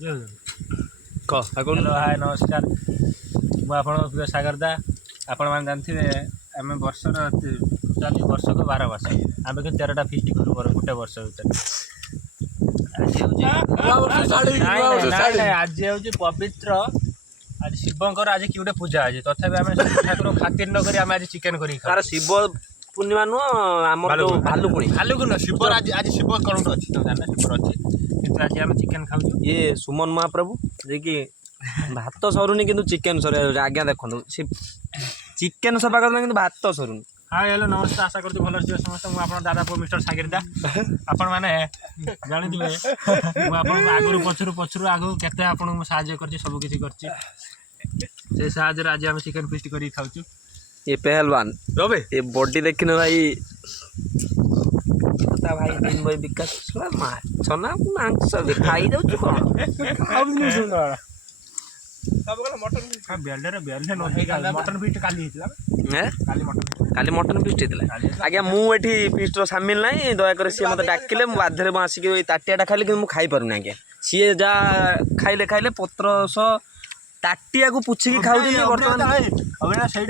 hello hi नमस्कार मु आप प्रिय सागर दा आपण मैंने जानते आम वर्ष टोटाली वर्ष को 12 वर्ष आम कि 13टा फिस्ट करूँ गोटे वर्ष आज हूँ पवित्र आज शिवंकर आज कि गोटे पूजा आज तथापि आम ठाकुर खातिर नक आम आज चिकेन कर शिव पूर्णिमा नुह आम भालुकुणी भालुकुण शिव आज शिव कौन अच्छी तो जाना शिवर अच्छी किंतु आज आम चिकेन खाऊ ये सुमन महाप्रभु जे कि भात सरुनी किंतु चिकेन सर आज्ञा देखो चिकेन सफा कर भात सरुनी हाँ हेलो नमस्ते आशा करती भल थी समस्त मुझे दादा पुओ मिस्टर सागिरदा आपण मैंने जानी आगु पचर पचर आगु केते आपन साहाय्य कर सब किसी कर साहाय्य आज आम चिकेन फिस्ट कर खाऊ ये पहलवान ये बॉडी देखने भाई भाई दिन भाई विकास माछ ना मांस भी खाई दउ मटन फिस्ट काली मटन फिस्ट आज्ञा मुझे फिस्ट सामिल ना दयाकर सी मत डाकिले बाध्य आसिक ताटियाटा खाइले कि खाई पारूनी आज्ञा सी जा खाइले खाइले पत्र ताटिया को पुछिकी खाऊ बर्तमान से